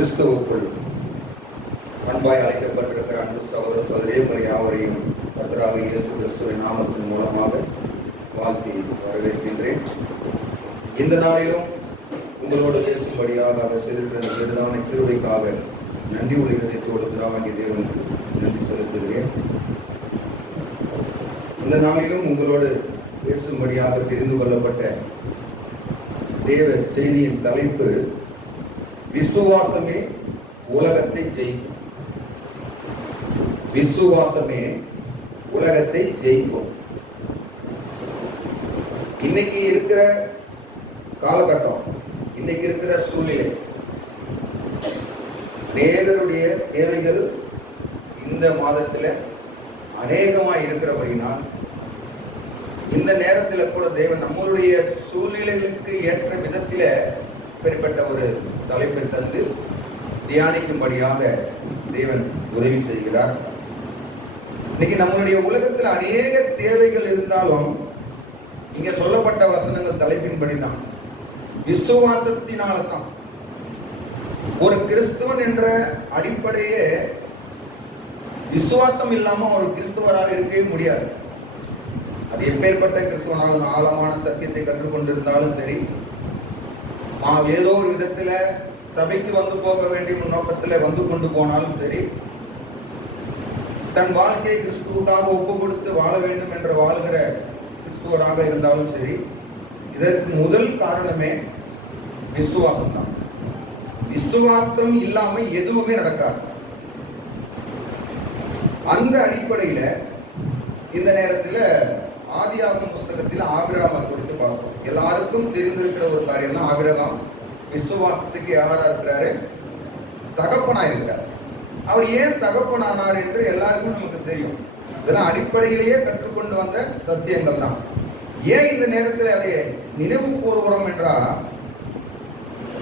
கிறிஸ்துவுக்குள் அன்பாய் அழைக்கப்பட்டிருக்கிற அன்பு சகோதர சகோதரியே உங்கள் யாவரையும் கர்த்தராகிய இயேசு கிறிஸ்துவின் நாமத்தின் மூலமாக வாழ்த்தி வரவேற்கின்றேன். இந்த நாளிலும் உங்களோடு பேசும்படியாக அவர் செய்திருக்கிற எதிரான கிருபைக்காக நன்றி உள்ளிடத்தோடு பிதாவாகிய தேவனுக்கு நன்றி செலுத்துகிறேன். இந்த நாளிலும் உங்களோடு பேசும்படியாக தெரிந்து கொள்ளப்பட்ட தேவ செய்தியின் தலைப்பு விசுவாசமே உலகத்தை ஜெயிக்கும். விசுவாசமே உலகத்தை ஜெயிக்கும். இன்னைக்கு இருக்கிற காலகட்டம், இன்னைக்கு இருக்கிற சூழ்நிலை, நேருடைய தேவைகள் இந்த மாதத்துல அநேகமாக இருக்கிறபடினால் இந்த நேரத்தில் கூட தேவன் நம்மளுடைய சூழ்நிலைகளுக்கு ஏற்ற விதத்தில் பெறப்பட்ட ஒரு தலைப்பை தந்து தியானிக்கும்படியாக தேவன் உதவி செய்கிறார். இன்னைக்கு நம்மளுடைய உலகத்தில் அநேக தேவைகள் இருந்தாலும் இங்க சொல்லப்பட்ட வசனங்கள் தலைப்பின்படிதான் விசுவாசத்தினால்தான். ஒரு கிறிஸ்துவன் என்ற அடிப்படையே விசுவாசம் இல்லாம ஒரு கிறிஸ்துவராக இருக்கவே முடியாது. அது எப்பேற்பட்ட கிறிஸ்துவனாக ஆழமான சத்தியத்தை கற்றுக்கொண்டிருந்தாலும் சரி, ஏதோ ஒரு விதத்துல சபைக்கு வந்து போக வேண்டிய நோக்கத்துல வந்து கொண்டு போனாலும் சரி, தன் வாழ்க்கையை கிறிஸ்துவுக்காக ஒப்பு கொடுத்து வாழ வேண்டும் என்று வாழ்கிற கிறிஸ்துவராக இருந்தாலும் சரி, இதற்கு முதல் காரணமே விசுவாசம் தான். விசுவாசம் இல்லாம எதுவுமே நடக்காது. அந்த அடிப்படையில இந்த நேரத்துல ஆதியாகமம் புஸ்தகத்தில் ஆபிரகாமை குறித்து பார்ப்போம். எல்லாருக்கும் தெரிந்திருக்கிற ஒரு காரியம் தான் ஆபிரகாம் விசுவாசத்துக்கு யாரா இருக்கிறாரு? தகப்பனா இருக்கிறார். அவர் ஏன் தகப்பனானார் என்று எல்லாருக்கும் நமக்கு தெரியும். இதெல்லாம் அடிப்படையிலேயே கற்றுக்கொண்டு வந்த சத்தியங்கள் தான். ஏன் இந்த நேரத்தில் அதை நினைவு கூறுகிறோம் என்றால்,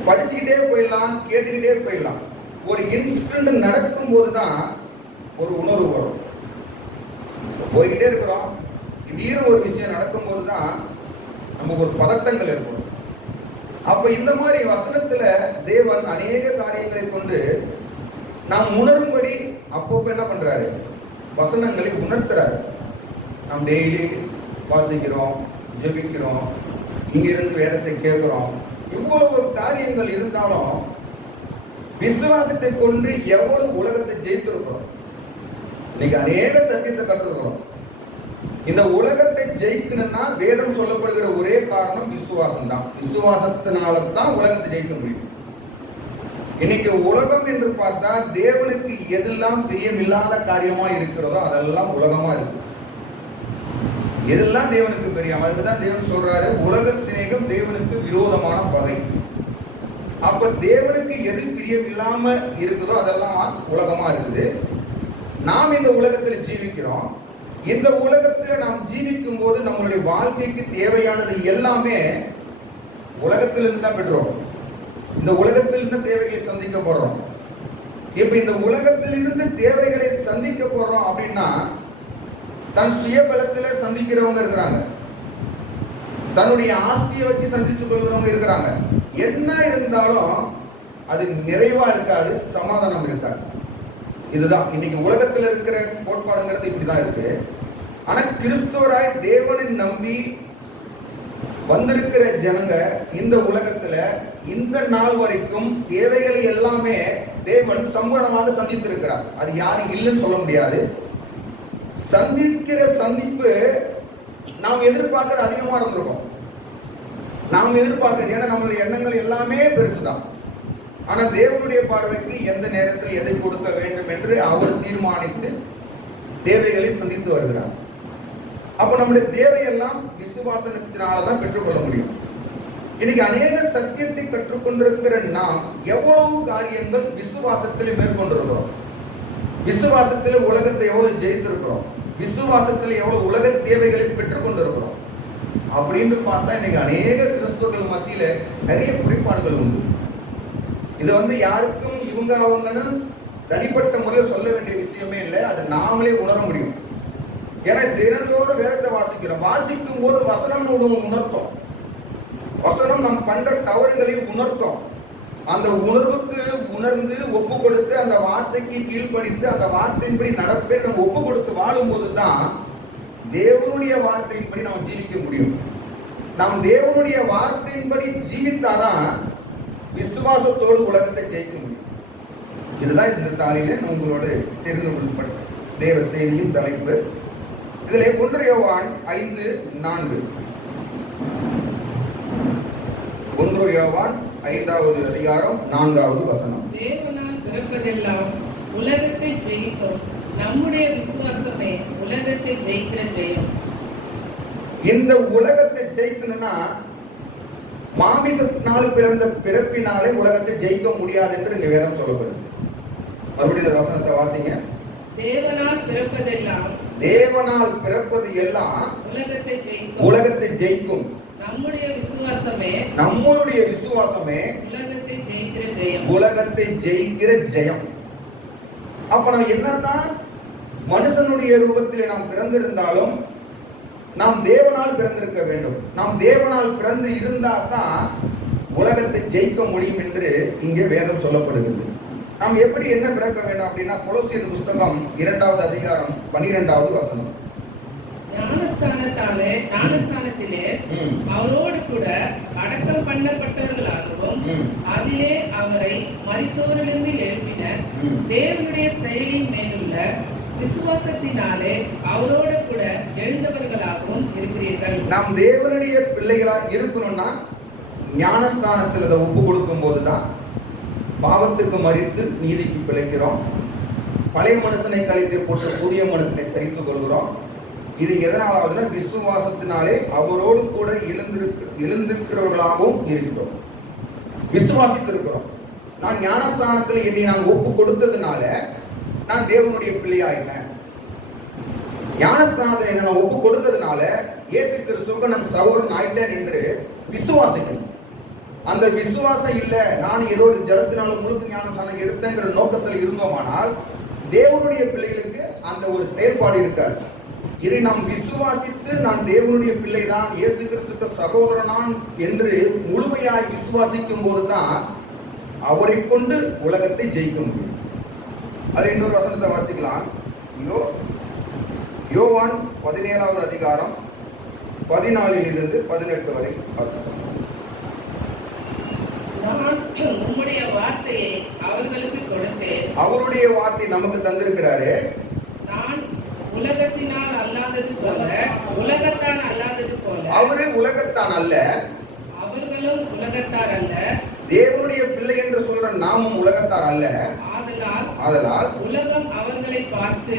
படிச்சுக்கிட்டே போயிடலாம், கேட்டுக்கிட்டே போயிடலாம். ஒரு இன்சிடென்ட் நடக்கும் போதுதான் ஒரு உணர்வு வரும். போய்கிட்டே இருக்கிறோம், திடீர்னு ஒரு விஷயம் நடக்கும்போது தான் நமக்கு ஒரு பதட்டங்கள் ஏற்படும். அப்ப இந்த மாதிரி வசனத்துல தேவன் அநேக காரியங்களை கொண்டு நாம் உணரும்படி அப்பப்போ என்ன பண்றாரு? வசனங்களை உணர்த்துறாரு. நாம் டெய்லி வாசிக்கிறோம், ஜெபிக்கிறோம், இங்கிருந்து வேதத்தை கேட்கிறோம். இவ்வளவு காரியங்கள் இருந்தாலும் விசுவாசத்தை கொண்டு எவ்வளவு உலகத்தை ஜெயித்திருக்கிறோம். இன்னைக்கு அநேக சத்தியத்தை கற்றுக்கிறோம். இந்த உலகத்தை ஜெயிக்கணும்னா வேதம் சொல்லப்படுகிற ஒரே காரணம் விசுவாசம் தான். விசுவாசத்தினால தான் உலகத்தை ஜெயிக்க முடியும். இன்னைக்கு உலகம் என்று பார்த்தா தேவனுக்கு எதெல்லாம் பிரியமில்லாத காரியமா இருக்கிறதோ அதெல்லாம் உலகமா இருக்கு. எதெல்லாம் தேவனுக்கு பிரியம், அதுக்குதான் தேவன் சொல்றாரு, உலக சிநேகம் தேவனுக்கு விரோதமான பகை. அப்ப தேவனுக்கு எது பிரியம் இல்லாம இருக்குதோ அதெல்லாம் உலகமா இருக்குது. நாம் இந்த உலகத்தில் ஜீவிக்கிறோம். இந்த உலகத்தில் நாம் ஜீவிக்கும் போது நம்மளுடைய வாழ்க்கைக்கு தேவையானது எல்லாமே உலகத்திலிருந்து தான் பெற்றோம். இந்த உலகத்திலிருந்து தேவைகளை சந்திக்க போறோம். இப்ப இந்த உலகத்திலிருந்து தேவைகளை சந்திக்க போறோம் அப்படின்னா, தன் சுய பலத்தில சந்திக்கிறவங்க இருக்கிறாங்க, தன்னுடைய ஆஸ்தியை வச்சு சந்தித்துக் கொள்கிறவங்க இருக்கிறாங்க. என்ன இருந்தாலும் அது நிறைவா இருக்காது, சமாதானம் இருக்காது. இதுதான் இன்னைக்கு உலகத்தில் இருக்கிற கோட்பாடுங்கிறது இப்படிதான் இருக்கு. ஆனா கிறிஸ்துவராய் தேவனை நம்பி வந்திருக்கிற ஜனங்க இந்த உலகத்துல இந்த நாள் வரைக்கும் தேவைகளை எல்லாமே தேவன் சம்பூர்ணமாக சந்தித்திருக்கிறார். அது யாரும் இல்லைன்னு சொல்ல முடியாது. சந்திக்கிற சந்திப்பு நாம் எதிர்பார்க்கறது அதிகமா இருந்திருக்கும். நாம் எதிர்பார்க்கறது, ஏன்னா நம்மளுடைய எண்ணங்கள் எல்லாமே பெருசுதான். ஆனா தேவனுடைய பார்வைக்கு எந்த நேரத்தில் எதை கொடுக்க வேண்டும் என்று அவர் தீர்மானித்து தேவைகளை சந்தித்து வருகிறார். அப்ப நம்முடைய தேவையெல்லாம் விசுவாசத்தினால்தான் பெற்றுக்கொள்ள முடியும். இன்னைக்கு அநேக சத்தியத்தை கற்றுக்கொண்டிருக்கிற நாம் எவ்வளவு காரியங்கள் விசுவாசத்தில் மேற்கொண்டிருக்கிறோம். விசுவாசத்தில் உலகத்தை எவ்வளவு ஜெயித்திருக்கிறோம். விசுவாசத்தில் எவ்வளவு உலக தேவைகளை பெற்றுக் கொண்டிருக்கிறோம் அப்படின்னு பார்த்தா இன்னைக்கு அநேக கிறிஸ்துவர்கள் மத்தியில நிறைய குறைபாடுகள் உண்டு. இது யாருக்கும் இவங்க அவங்கன்னு தனிப்பட்ட முறையில் சொல்ல வேண்டிய விஷயமே இல்லை. அது நாமளே உணர முடியும். ஏன்னா தினந்தோறும் வேதத்தை வாசிக்கிறோம். வாசிக்கும் போது வசனம் உணர்த்தோம். வசனம் நம் பண்ற தவறுகளை உணர்த்தோம். அந்த உணர்வுக்கு உணர்ந்து ஒப்பு கொடுத்து அந்த வார்த்தைக்கு கீழ்ப்படித்து அந்த வார்த்தையின்படி நடப்பே நம்ம ஒப்பு கொடுத்து வாழும்போது தான் தேவனுடைய வார்த்தையின்படி நாம் ஜீவிக்க முடியும். நாம் தேவனுடைய வார்த்தையின்படி ஜீவித்தாதான் விசுவாசத்தோடு உலகத்தை ஜெயிக்க முடியும். இதுதான் இந்த தாளிலே உங்களோடு தெரிந்து கொள்ளப்பட்ட தேவ செய்தியின் தலைப்பு. இதிலே 1 யோவான் 5:4. 1 யோவான் 5வது அதிகாரம் 4வது வசனம். தேவனால் பிறப்பதெல்லாம் உலகத்தை ஜெயிக்கும், நம்முடைய விசுவாசமே உலகத்தை ஜெயிக்கிற ஜெயம். இந்த உலகத்தை ஜெயிக்கணும்னா மாமிசத்தினால் பிறந்த பிறப்பினாலே உலகத்தை ஜெயிக்க முடியாது என்று இங்க வேதம் சொல்லப்படுது. மறுபடியும் வசனத்தை வாசிங்க. தேவனால் பிறப்பதெல்லாம், தேவனால் பிறப்பது எல்லாம் உலகத்தை ஜெயிக்கும், உலகத்தை ஜெயிக்கும். நம்முடைய விசுவாசமே, நம்மளுடைய விசுவாசமே உலகத்தை ஜெயிக்கிற ஜெயம், உலகத்தை ஜெயிக்கிற ஜெயம். அப்ப நம்ம என்னதான் மனுஷனுடைய ரூபத்திலே நாம் பிறந்திருந்தாலும் நாம் தேவனால் பிறந்திருக்க வேண்டும். நாம் தேவனால் பிறந்து இருந்தா தான் உலகத்தை ஜெயிக்க முடியும் என்று இங்கே வேதம் சொல்லப்படுகிறது. நாம் எப்படி என்ன பிறக்க வேண்டும் அப்படின்னா கொலோசியர் புஸ்தகம் 2வது அதிகாரம் 12வது வசனம். ஞானஸ்தானத்திலே அவரோடு கூட அடக்கம் பண்ணப்பட்டவர்களாகவும் அதிலே அவரை மரித்தோரிலிருந்து எழுப்பின தேவனுடைய செயலின் மேலுள்ள விசுவாசத்தினாலே அவரோடு கூட எழுந்தவர்களாகவும் இருக்கிறீர்கள். நாம் தேவனுடைய பிள்ளைகளா இருக்கணும்னா ஞானஸ்தானத்தில் அதை ஒப்பு கொடுக்கும் போதுதான் பாவத்துக்கு மரித்து நீதிக்கு பிழைக்கிறோம். பழைய மனுஷனை கழித்து போட்டு புதிய மனுஷனை தரித்துக் கொள்கிறோம். இது எதனாலாவதுன்னா விசுவாசத்தினாலே அவரோடு கூட எழுந்திருக்கிறவர்களாகவும் இருக்கிறோம், விசுவாசித்திருக்கிறோம். நான் ஞானஸ்தானத்தில் என்னை நான் ஒப்பு கொடுத்ததுனால நான் தேவனுடைய பிள்ளையாயிட்டேன். ஞானஸ்தானத்தில் என்ன நான் ஒப்பு கொடுத்ததுனால இயேசு கிறிஸ்துவுக்கு நான் சகோதரன் ஆயிட்டேன் என்று விசுவாசிக்கணும். அந்த விசுவாசம் இல்ல, நான் ஏதோ ஒரு ஜலத்தினால முழுக்க ஞானஸ்தானம் எடுத்தேங்கிற நோக்கத்தில் இருந்தோமானால் தேவனுடைய பிள்ளைகளுக்கு அந்த ஒரு செயல்பாடு இருக்காது. இதை நாம் விசுவாசித்து நான் தேவனுடைய பிள்ளை தான், இயேசு கிறிஸ்துக்கு சகோதரனான் என்று முழுமையாய் விசுவாசிக்கும் போதுதான் அவரை கொண்டு உலகத்தை ஜெயிக்க முடியும். அது இன்னொரு வசனத்தை வாசிக்கலாம். யோவான் 17வது அதிகாரம் 14லிருந்து 18 வரை. உம்முடைய வார்த்தையை அவர்களுக்கு கொடுத்தேன், அவருடைய வார்த்தை நமக்கு தந்திருக்கிறாரு. நான் உலகத்தினால் அல்லாதது போல, உலகத்தான் அல்லாதது போல, அவரு உலகத்தான் அல்ல, அவர்களும் உலகத்தார் அல்ல, தேவனுடைய பிள்ளை என்று சொல்ற நாமும் உலகத்தார் அல்ல. ஆதலால் உலகம் அவர்களை பார்த்து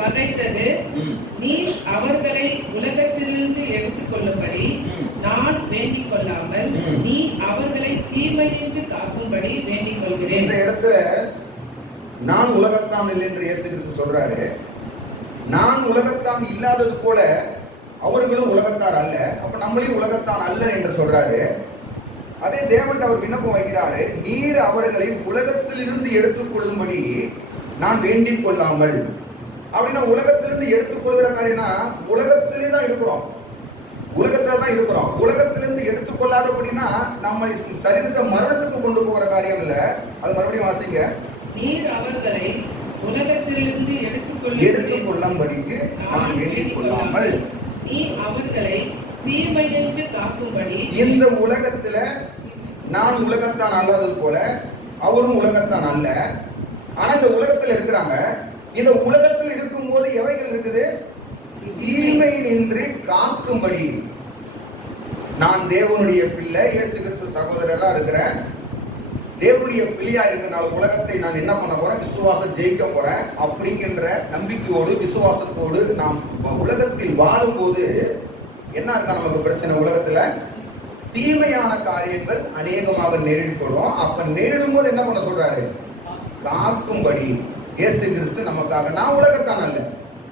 பகைத்தது, நீ அவர்களை உலகத்திலிருந்து எடுத்துக் கொள்ளும்படி நான் வேண்டிக் கொள்ளாமல் நீ அவர்களை தீமையின்றி காக்கும்படி வேண்டிக் கொள்கிறேன். இந்த இடத்துல நான் உலகத்தான் இல்லை என்று இயேசு கிறிஸ்து சொல்றாரு. நான் உலகத்தான் இல்லாதது போல அவர்களும் உலகத்தார் அல்ல, அப்ப நம்மளையும் உலகத்தான் அல்ல என்று சொல்றாரு. அதே தேவன் அவர் விண்ணப்பம் வைக்கிறாரு, நீர் அவர்களை உலகத்திலிருந்து எடுத்துக் கொள்ளும்படி நான் வேண்டிக் கொள்ளாமல். அப்படின்னா உலகத்திலிருந்து எடுத்துக்கொள்கிற காரியம்னா உலகத்திலே தான் இருக்கிறோம், உலகத்துல தான் இருக்கிறோம். உலகத்திலிருந்து எடுத்துக்கொள்ளாதபடினா நம்ம சரீரத்தை மரணத்துக்கு கொண்டு போகிற காரியம் இல்ல. அது மறுபடியும் வாசிங்க. நீர் அவர்களை உலகத்திலிருந்து எடுத்துக்கொள்ளும்படிக்கு நான் வேண்டிக் கொள்ளாமல் நீ அவர்களை தீமையின்றி காக்கும்படி. இந்த உலகத்துல நான் உலகத்தான் அல்லாதது போல அவரும் உலகத்தான் அல்ல. ஆனா இந்த உலகத்துல இருக்கிறாங்க. இந்த உலகத்தில் இருக்கும் போது எவைகள் இருக்குது? தீமையின்றி காக்கும்படி. நான் தேவனுடைய பிள்ளை, இயேசு கிறிஸ்து சகோதரரா இருக்கிறேன். தேவனுடைய பிள்ளையா இருக்கிறனால உலகத்தை நான் என்ன பண்ண போறேன்? விசுவாசம் ஜெயிக்க போறேன் அப்படிங்கின்ற நம்பிக்கையோடு விசுவாசத்தோடு நாம் உலகத்தில் வாழும் போது என்ன இருக்கா நமக்கு பிரச்சனை? உலகத்துல தீமையான காரியங்கள் அநேகமாக நேரிடப்படும். அப்ப நேரிடும் போது என்ன பண்ண சொல்றாரு? காக்கும்படி. இயேசு கிறிஸ்து நமக்காக. நான் உலகத்தான் அல்ல,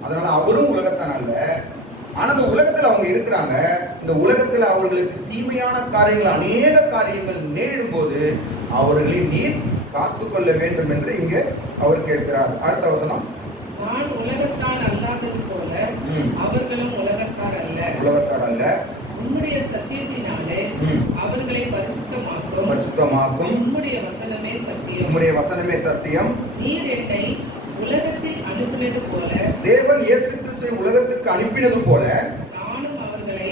அதனால அவரும் உலகத்தான் அல்ல. ஆனா இந்த உலகத்துல அவங்க இருக்கிறாங்க. இந்த உலகத்துல அவர்களுக்கு தீமையான காரியங்கள் அநேக காரியங்கள் நேரிடும் போது அவர்களை நீர் காத்துக்கொள்ள வேண்டும் என்று இங்கே அவர் கேட்கிறார். அடுத்த வசனம். நான் உலகத்தான் அல்லாதது போல அவர்களும் உலகத்தார் அல்ல, உலகத்தார் அல்ல. உன்னுடைய சத்தியத்தினாலே அவர்களை பரிசுத்தமாக்கும். பரிசுத்தமாக்கும். உம்முடைய வசனமே சத்தியம். உம்முடைய வசனமே சத்தியம். நீர் என்னை உலகத்தில் அனுப்பினது போல, தேவன் இயேசு கிறிஸ்துவை உலகத்துக்கு அனுப்பினது போல நானும் அவர்களை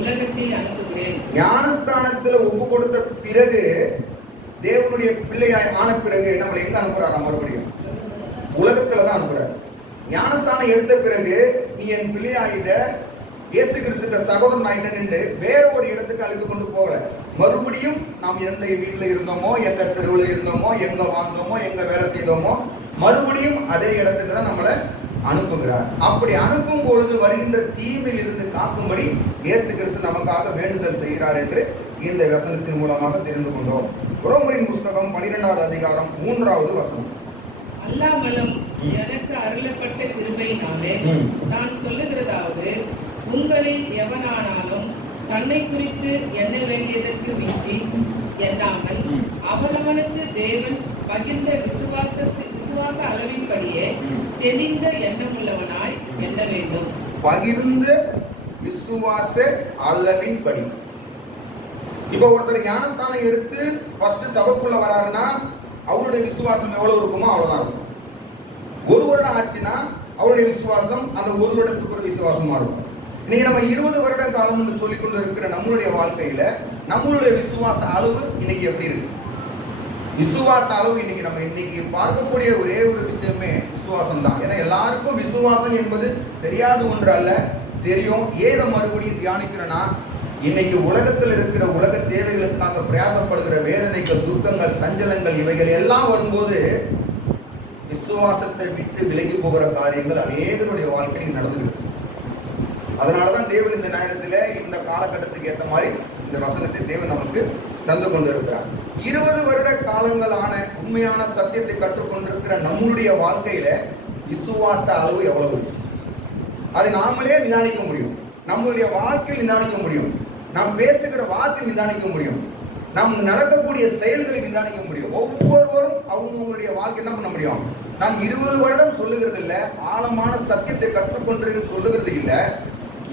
உலகத்தில் அனுப்புகிறேன். ஞானஸ்தானத்துல ஒப்பு கொடுத்த பிறகு, தேவனுடைய பிள்ளையாய் ஆன பிறகு நம்மளை எங்க அனுப்புறாரா? மறுபடியும் உலகத்துலதான் அனுப்புறாரு. ஞானஸ்தானம் எடுத்த பிறகு நீ என் பிள்ளையாயிட்ட, இயேசு கிறிஸ்துக்கு சகோதரன் ஆயிட்டேன் என்று வேற ஒரு இடத்துக்கு அழைத்து கொண்டு போகல. மறுபடியும் நாம் எந்த வீட்டில் இருந்தோமோ, எந்த தெருவில் இருந்தோமோ, எங்க வாழ்ந்தோமோ, எங்க வேலை செய்தோமோ, மறுபடியும் அதே இடத்துக்கு தான் நம்மளை அனுப்புகிறார். அப்படி அனுப்பும் பொழுது வருகின்ற தீமையில் இருந்து காக்கும்படி இயேசு கிறிஸ்து நமக்காக வேண்டுதல் செய்கிறார் என்று இந்த வசனத்தின் மூலமாக தெரிந்து கொண்டோம். ரோமரின் புஸ்தகம் 12வது அதிகாரம் 3வது வசனம். அல்லாமலும் எனக்கு அருளப்பட்ட கிருபையினாலே நான் சொல்லுகிறதாவது, உங்களில் எவனானாலும் தன்னை குறித்து எண்ண வேண்டியதற்கு மிஞ்சி எண்ணாமல் அவனவனுக்கு தேவன் பகிர்ந்த விசுவாச அளவின்படியே தெளிந்த எண்ணமுள்ளவனாய் எண்ண வேண்டும். பகிர்ந்த விசுவாச அளவின்படி. இப்ப ஒருத்தர் ஞானஸ்தானம் எடுத்து ஃபர்ஸ்ட் சபைக்குள்ள வராருன்னா அவருடைய விசுவாசம் எவ்வளவு இருக்குமோ அவ்வளவுதான் இருக்கும். ஒரு வருடம் ஆச்சுன்னா அவருடைய விசுவாசம் அந்த ஒரு வருடத்துக்கு ஒரு விசுவாசமா இருக்கும். இன்னைக்கு நம்ம 20 வருட காலம் என்று சொல்லிக் கொண்டு இருக்கிற நம்மளுடைய வாழ்க்கையில நம்மளுடைய விசுவாச அளவு இன்னைக்கு எப்படி இருக்கு? விசுவாச அளவு இன்னைக்கு பார்க்கக்கூடிய ஒரே ஒரு விஷயமே விசுவாசம் தான். ஏன்னா எல்லாருக்கும் விசுவாசம் என்பது தெரியாத ஒன்று அல்ல, தெரியும். ஏதை மறுபடியும் தியானிக்கிறேன்னா, இன்னைக்கு உலகத்தில் இருக்கிற உலக தேவைகளுக்காக பிரயாசப்படுகிற வேதனைகள், துக்கங்கள், சஞ்சலங்கள் இவைகள் எல்லாம் வரும்போது விசுவாசத்தை விட்டு விலகி போகிற காரியங்கள் அநேகருடைய வாழ்க்கையில் நடந்துகிட்டு. அதனாலதான் தேவன் இந்த நேரத்தில் இந்த காலகட்டத்துக்கு ஏற்ற மாதிரி இந்த வசனத்தை தேவன் நமக்கு தந்து கொண்டு இருக்கிறார். 20 வருட காலங்களான உண்மையான சத்தியத்தை கற்றுக்கொண்டிருக்கிற நம்மளுடைய வாழ்க்கையில விசுவாச அளவு எவ்வளவு? அதை நாமளே நிதானிக்க முடியும். நம்மளுடைய வாழ்க்கையில் நிதானிக்க முடியும். நாம் பேசுகிற வார்த்தையில் நிதானிக்க முடியும். நாம் நடக்கக்கூடிய செயல்களை நிதானிக்க முடியும். ஒவ்வொருவரும் அவங்களுடைய வாழ்க்கை என்ன பண்ண முடியும்? நான் 20 வருடம் சொல்லுகிறது இல்லை, ஆழமான சத்தியத்தை கற்றுக்கொண்டு சொல்லுகிறது இல்லை,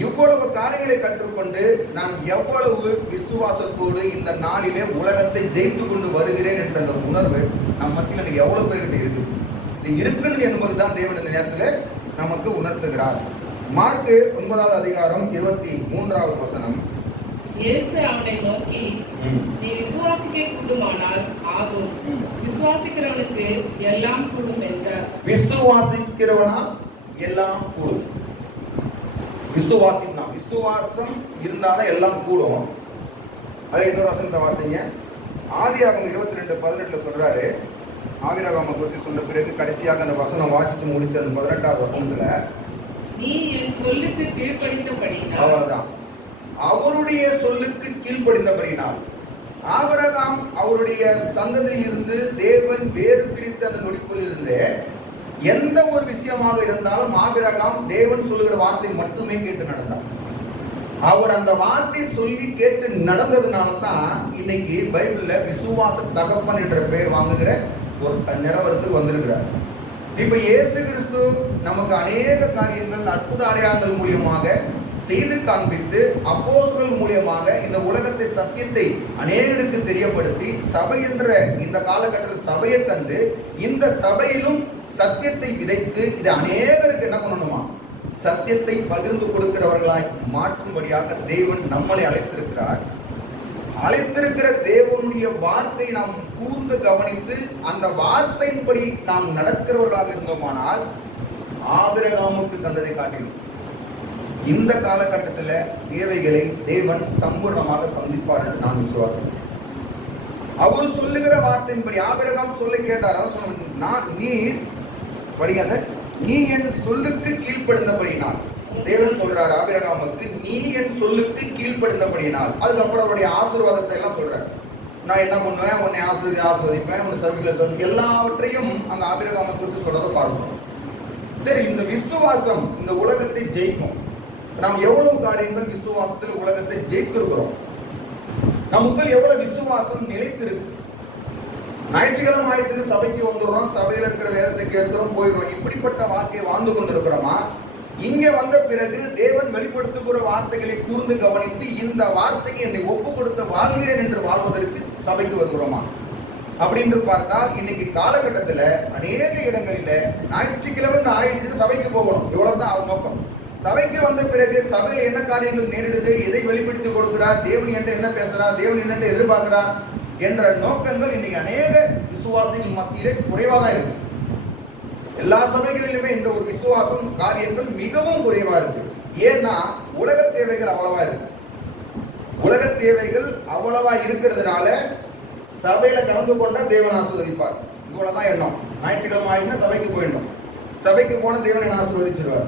இவ்வளவு காரியங்களை கற்றுக்கொண்டு நான் எவ்வளவு விசுவாசத்தோடு இந்த நாளிலே உலகத்தை ஜெயித்து கொண்டு வருகிறேன் என்ற அந்த உணர்வு நம் மத்தியில் எவ்வளவு பேர்கிட்ட இருக்கு. இது இருக்குன்னு என்பதுதான் தேவன் இந்த நேரத்தில் நமக்கு உணர்த்துகிறார். மார்க்கு 9வது அதிகாரம் 23வது வசனம். இயேசு அவனை நோக்கி, நீ விசுவாசிக்க கூடுமானால் ஆகும், விசுவாசிக்கிறவனுக்கு எல்லாம் கூடும் என்றார். விசுவாசிக்கிறவனா எல்லாம் கூடும். விசுவாசம் இருந்தாலும் எல்லாம் கூடும். அது இன்னொரு வசனத்தை வாசிங்க. ஆதியாகமம் 22:18 சொல்றாரு. ஆபிரகாமை குறித்து சொன்ன பிறகு கடைசியாக அந்த வசனம் வாசித்து முடிச்ச 18வது வசனத்துல, நீ என் சொல்லுக்கு கீழ்ப்படிந்தபடியினால், அவ்வளவுதான், அவருடைய சொல்லுக்கு கீழ்ப்படிந்தபடியினால். ஆபிரகாம் அவருடைய சந்ததியில் இருந்து தேவன் வேறு பிரித்த அந்த நொடிக்குள் இருந்து எந்த ஒரு விஷயமாக இருந்தாலும் ஆபிரகாம் தேவன் சொல்லுகிற வார்த்தை மட்டுமே கேட்டு நடந்தார். அவர் அந்த வார்த்தை சொல்லி கேட்டு நடந்ததுனால தான் இன்னைக்கு பைபிள்ல விசுவாச தகப்பன் என்ற பெயர் வாங்குகிற ஒரு நிலவரத்துக்கு வந்திருக்கிறார். இப்ப இயேசு கிறிஸ்து நமக்கு அநேக காரியங்கள் அற்புத அடையாளங்கள் மூலியமாக செய்து காண்பித்து அப்போஸ்தலர்கள் மூலியமாக இந்த உலகத்தை சத்தியத்தை அநேகருக்கு தெரியப்படுத்தி சபை என்ற இந்த காலகட்டத்தில் சபையை தந்து இந்த சபையிலும் சத்தியத்தை விதைத்து இது அநேகருக்கு என்ன பண்ணணுமா? சத்தியத்தை பகிர்ந்து கொடுக்கிறவர்களாய் மாற்றும்படியாக தேவன் நம்மளை அழைத்திருக்கிறார். அழைத்திருக்கிற தேவனுடைய வார்த்தை நாம் கூர்ந்து கவனித்து அந்த வார்த்தையின்படி நாம் நடக்கிறவர்களாக இருந்தோமானால் ஆபிரகாமுக்கு தந்ததை காட்டினோம். இந்த காலகட்டத்தில் தேவைகளை தேவன் சம்பூர்ணமாக சந்திப்பார் என்று நான் விசுவாசிக்கிறேன். அவர் சொல்லுகிற வார்த்தையின்படி ஆபிரகாம் சொல்ல கேட்டார். நீ என் சொல்லுக்கு கீழ்ப்படுந்தபடினால், தேவன் சொல்றார் ஆபிரகாமுக்கு, நீ என் சொல்லுக்கு கீழ்ப்படுந்தபடினால். அதுக்கப்புறம் அவருடைய ஆசீர்வாதத்தை எல்லாம் சொல்றார். நான் என்ன பண்ணுவேன், உன்னை ஆசீர்வதிப்பேன், உன்னை சபையில சொல்ல, எல்லாவற்றையும் அந்த ஆபிரகாமை குறித்து சொல்றதை பார்க்கணும். சரி, இந்த விசுவாசம் இந்த உலகத்தை ஜெயிக்கும். நாம் எவ்வளவு காரியங்கள் விசுவாசத்தில் உலகத்தை ஜெயித்திருக்கிறோம். நமக்குள் எவ்வளவு விசுவாசம் நிலைத்திருக்கு. ஞாயிற்றுக்கிழமை ஆயிட்டு சபைக்கு வந்துடுறோம், சபையில இருக்கிற வேதத்தை கேட்கிறோம், போயிடுறோம். இப்படிப்பட்ட வாழ்க்கையை வாழ்ந்து கொண்டிருக்கிறோமா? இங்க வந்த பிறகு தேவன் வெளிப்படுத்துகிற வார்த்தைகளை கூர்ந்து கவனித்து இந்த வார்த்தைக்கு என்னை ஒப்பு கொடுத்து வாழ்கிறேன் என்று வாழ்வதற்கு சபைக்கு வருகிறோமா அப்படின்னு பார்த்தால் இன்னைக்கு காலகட்டத்தில் அநேக இடங்களில ஞாயிற்றுக்கிழமை ஆயிடுச்சு சபைக்கு போகணும், இவ்வளவுதான் அவர் நோக்கம். சபைக்கு வந்த பிறகு சபையில் என்ன காரியங்கள் நேரிடுது, எதை வெளிப்படுத்தி கொடுக்கிறார், தேவன் என்று என்ன பேசுறார், தேவன் என்ன எதிர்பார்க்கிறார் என்ற நோக்கங்கள் இன்னைக்கு அநேக விசுவாசிகள் மத்தியிலே குறைவாதான் இருக்கு. எல்லா சபைகளிலுமே இந்த ஒரு விசுவாசம் காரியங்கள் மிகவும் குறைவா இருக்கு. ஏன்னா உலக தேவைகள் அவ்வளவா இருக்கு. உலக தேவைகள் அவ்வளவா இருக்கிறதுனால சபையில கலந்து கொண்டா தேவன் ஆசீர்வதிப்பார், இவ்வளவுதான் எண்ணம். ஞாயிற்றுக்கிழமை ஆயிட்டுனா சபைக்கு போயிடணும், சபைக்கு போன தேவன் என்ன ஆசீர்வதிச்சிருவார்,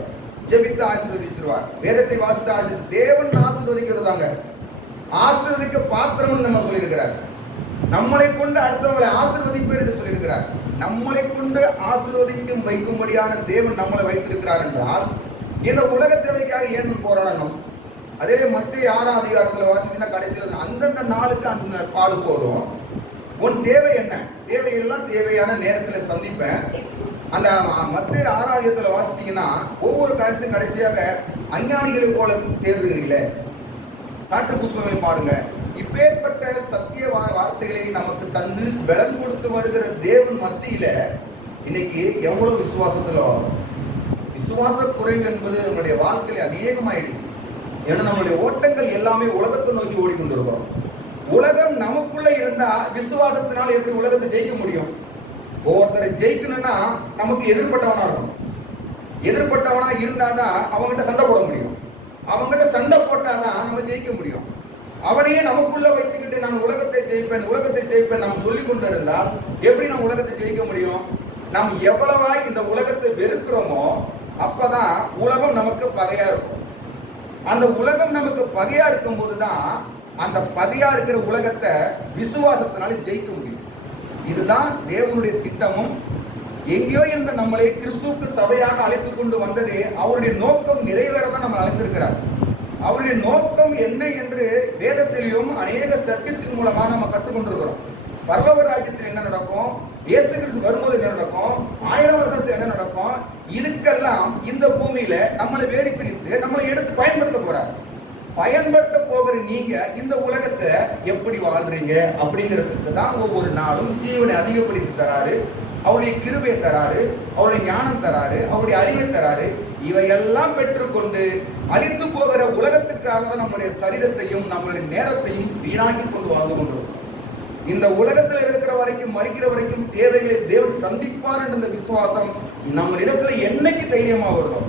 ஜெபித்து ஆசீர்வதிச்சிருவார், வேதத்தை வாசித்து தேவன் ஆசீர்வதிக்கிறதாங்க. ஆசீர்வதிக்க பாத்திரம் நம்ம சொல்லியிருக்கிறார். நம்மளை கொண்டு அடுத்தவங்களை ஆசீர்வதிப்பேர் என்று சொல்லியிருக்கிறார். நம்மளை கொண்டு ஆசீர்வதிக்கும் வைக்கும்படியான தேவன் நம்மளை வைத்திருக்கிறார் என்றால் இந்த உலக தேவைக்காக ஏன் போராடணும்? அதே மத்திய 6ஆம் அதிகாரத்தில் வாசிக்கிற கடைசியில் அந்தந்த நாளுக்கு அந்த பாடு போதும். உன் தேவை என்ன, தேவையெல்லாம் தேவையான நேரத்தில் சந்திப்பேன். அந்த மத்திய 6ஆம் அதிகாரத்தில் வாசித்தீங்கன்னா ஒவ்வொரு காரியத்துக்கும் கடைசியாக அஞ்ஞானிகளை போல தேர்வுகிறீங்களே, காட்டு புஷ்பங்களை பாருங்க. இப்பேற்பட்ட சத்திய வார்த்தைகளை நமக்கு தந்து பலன் கொடுத்து வருகிற தேவன் மத்தியில இன்னைக்கு எவ்வளவு விசுவாச குறைவு என்பது நம்முடைய வாழ்க்கையில அநேகமாயிடுச்சு. ஏன்னா நம்மளுடைய ஓட்டங்கள் எல்லாமே உலகத்தை நோக்கி ஓடிக்கொண்டிருக்கிறோம். உலகம் நமக்குள்ள இருந்தா விசுவாசத்தினால எப்படி உலகத்தை ஜெயிக்க முடியும்? ஒவ்வொருத்தரை ஜெயிக்கணும்னா நமக்கு எதிர்பட்டவனா இருக்கணும். எதிர்பட்டவனா இருந்தாதான் அவங்ககிட்ட சண்டை போட முடியும். அவங்ககிட்ட சண்டை போட்டாதான் நம்ம ஜெயிக்க முடியும். அவனையே நமக்குள்ள வச்சுக்கிட்டு நான் உலகத்தை ஜெயிப்பேன் நம்ம சொல்லிக் கொண்டு இருந்தால் எப்படி நம்ம உலகத்தை ஜெயிக்க முடியும்? நாம் எவ்வளவாய் இந்த உலகத்தை வெறுக்கிறோமோ அப்பதான் உலகம் நமக்கு பகையா இருக்கும். அந்த உலகம் நமக்கு பகையா இருக்கும் போதுதான் அந்த பகையா இருக்கிற உலகத்தை விசுவாசத்தினால ஜெயிக்க முடியும். இதுதான் தேவனுடைய திட்டமும். எங்கேயோ இருந்த நம்மளை கிறிஸ்துவுக்கு சபையாக அழைத்து கொண்டு வந்ததே அவருடைய நோக்கம் நிறைவேறதான் நம்ம அழைத்திருக்கிறார். அவருடைய நோக்கம் என்ன என்று வேதத்திலையும் அநேக சத்தியத்தின் மூலமாக நம்ம கற்றுக்கொண்டிருக்கிறோம். பரலோக ராஜ்யத்தில் என்ன நடக்கும், இயேசு கிறிஸ்து வரும்போது என்ன நடக்கும், 1000 வருஷத்துல என்ன நடக்கும், இதுக்கெல்லாம் இந்த பூமியில நம்மளை வேறு பிடித்து நம்மளை எடுத்து பயன்படுத்த போறார். பயன்படுத்த போகிற நீங்க இந்த உலகத்தை எப்படி வாழ்றீங்க அப்படிங்கிறதுக்கு தான் ஒவ்வொரு நாளும் ஜீவனை அதிகப்படுத்தி தராரு, அவருடைய கிருபையை தராரு, அவருடைய ஞானம் தராரு, அவருடைய அறிவை தராரு. இவையெல்லாம் பெற்றுக்கொண்டு அழிந்து போகிற உலகத்துக்காக தான் நம்முடைய சரீரத்தையும் நம்மளுடைய நேரத்தையும் வீணாக்கி கொண்டு வாழ்ந்து கொண்டிருக்கிறோம். இந்த உலகத்தில் இருக்கிற வரைக்கும் மறிக்கிற வரைக்கும் தேவைகளை தேவன் சந்திப்பார் என்ற விசுவாசம் நம்ம இடத்துல என்னைக்கு தைரியமா வருதோ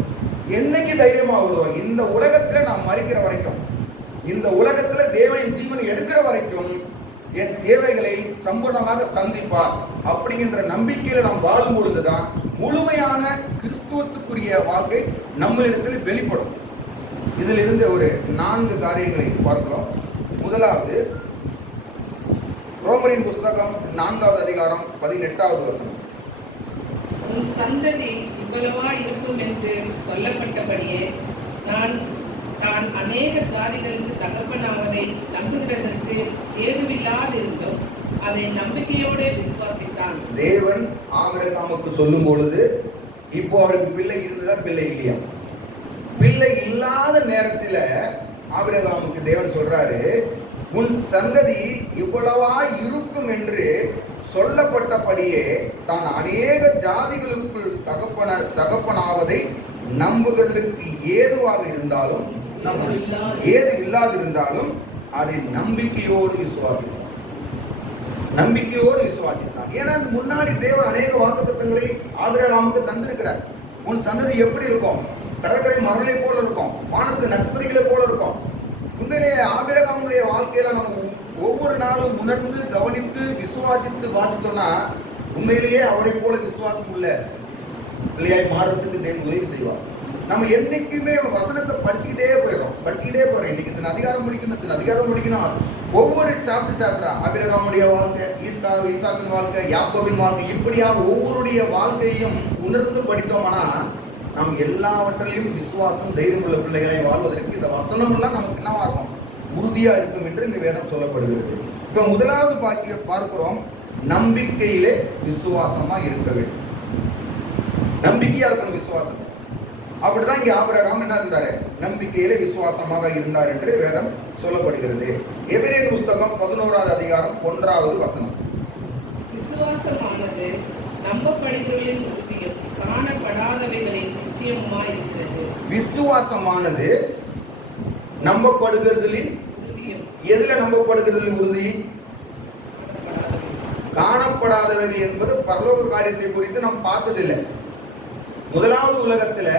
இந்த உலகத்துல நாம் மறிக்கிற வரைக்கும், இந்த உலகத்துல தேவன் ஜீவன் எடுக்கிற வரைக்கும் என் தேவைகளை சம்பூர்ணமாக சந்திப்பார் அப்படிங்கிற நம்பிக்கையில நாம் வாழும் பொழுதுதான் முழுமையான கிறிஸ்துவத்துக்குரிய வாழ்க்கை நம்மளிடத்தில் வெளிப்படும். இதில் இருந்து ஒரு 4 காரியங்களை பார்க்கிறோம். முதலாவது ரோமரின் புஸ்தகம் 4ஆம் அதிகாரம் 18வது வசனம். உன் சந்ததி இவ்வளவா இருக்கும் என்று சொல்லப்பட்டபடியே நான் அநேக ஜாதிகளுக்கு தகப்பனாவதை நம்புகிறதற்கு ஏதுவில்லாதிருந்தும் அதை நம்பிக்கையோடு விசுவாசித்தான். தேவன் ஆபிரகாமுக்கு சொல்லும் பொழுது இப்போ அவருக்கு பிள்ளை இருந்ததா பிள்ளை இல்லையா? பிள்ளை இல்லாத நேரத்தில் ஆபிரகாமுக்கு தேவன் சொல்றாரு, உன் சந்ததி இவ்வளவா இருக்கும் என்று சொல்லப்பட்டபடியே தான் அநேக ஜாதிகளுக்குள் தகப்பனாவதை நம்புகிறதற்கு ஏதுவாக இருந்தாலும் ஏது இல்லாதிருந்தாலும் அதை நம்பிக்கையோடு விசுவாசித்தான். ஏன்னா முன்னாடி தேவன் அநேக வாக்குத்தத்தங்களை ஆபிரகாமுக்கு தந்திருக்கிறார். உன் சந்ததி எப்படி இருக்கும்? கடற்கரை மரலை போல இருக்கும், வானத்து நட்சத்திரங்களை போல இருக்கும். உண்மையிலேயே ஆபிரகாமுடைய வாழ்க்கையில நம்ம ஒவ்வொரு நாளும் உணர்ந்து கவனித்து விசுவாசித்து வாசித்தோம்னா உண்மையிலேயே அவரை போல விசுவாசம் உள்ள பிள்ளையாய் மாறுறதுக்கு தேவன் உதவி செய்வார். நம்ம என்னைக்குமே வசனத்தை படிச்சுக்கிட்டே போயிடும். இன்னைக்கு இந்த அதிகாரம் முடிக்கணும். ஒவ்வொரு சாப்டரா ஆபிரகாமுடைய வாழ்க்கை, ஈசாக்கின் வாழ்க்கை, யாக்கோபின் வாழ்க்கை, இப்படியாக ஒவ்வொருடைய வாழ்க்கையும் உணர்ந்து படித்தோம்னா நாம் எல்லாவற்றிலையும் விசுவாசம் தைரியம் உள்ள பிள்ளைகளை வாழ்வதற்கு இந்த வசனம் எல்லாம் நமக்கு என்னவா இருக்கும், உறுதியா இருக்கும் என்று இந்த வேதம் சொல்லப்படுகிறது. இப்ப முதலாவது பார்க்கிறோம், நம்பிக்கையிலே விசுவாசமா இருக்க வேண்டும். நம்பிக்கையா இருக்கணும் விசுவாசம். அப்படிதான் இங்க ஆபிரகாம் என்ன இருந்தாரு, நம்பிக்கையிலே விசுவாசமாக இருந்தார் என்று வேதம் சொல்லப்படுகிறது. எபிரேயர் புஸ்தகம் 11வது அதிகாரம் 1வது வசனம். விசுவாசமானது நம்பப்படுகிறவர்களின் உறுதியும் காணப்படாதவைகளின் நிச்சயமுமாய் இருக்கிறது. விசுவாசமானது நம்பப்படுகிறதில் உறுதியும் எதுல நம்பப்படுகிறதில் உறுதி? காணப்படாதவைகள். காணப்படாதவை என்பது பரலோக காரியத்தை குறித்து நாம் பார்த்ததில்லை. முதலாவது உலகத்துல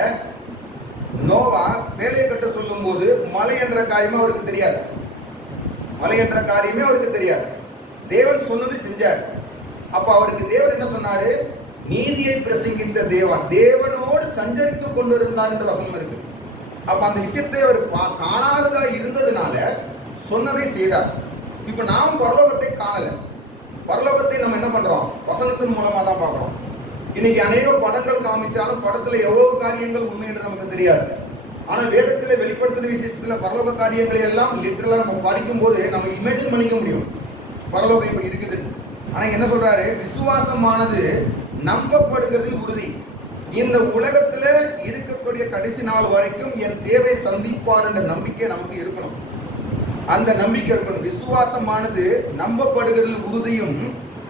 நோவா வேலை கட்ட சொல்லும் போது மலை என்ற காரியமே அவருக்கு தெரியாது. மலை என்ற காரியமே அவருக்கு தெரியாது. தேவன் சொன்னது செஞ்சார். அப்ப அவருக்கு தேவன் என்ன சொன்னாரு? நீதியை பிரசங்கித்த தேவனோடு சஞ்சரித்துக் கொண்டிருந்தார் என்ற வசனம் இருக்கு. அப்ப அந்த விஷயத்தை அவர் காணாததா இருந்ததுனால சொன்னதை செய்தார். இப்ப நாம் பரலோகத்தை காணல. பரலோகத்தை நம்ம என்ன பண்றோம்? வசனத்தின் மூலமா தான் பார்க்கிறோம். இன்னைக்கு அநேக படங்கள் காமிச்சாலும் படத்துல எவ்வளவு காரியங்கள் உண்மை என்று நமக்கு தெரியாது. ஆனா வேதத்துல வெளிப்படுத்தின விசேஷத்துல பரலோக காரியங்களை எல்லாம் லிட்டரலா நம்ம படிக்கும் போது நம்ம இமேஜின் பண்ணிக்க முடியும் பரலோகம் இப்படி இருக்குது. ஆனா என்ன சொல்றாரு? விசுவாசமானது நம்பப்படுகிறதில் உறுதி. இந்த உலகத்துல இருக்கக்கூடிய கடைசி நாள் வரைக்கும் என் தேவை சந்திப்பார் என்ற நம்பிக்கை நமக்கு இருக்கணும். அந்த நம்பிக்கை இருக்கணும். விசுவாசமானது நம்பப்படுகிறதில் உறுதியும்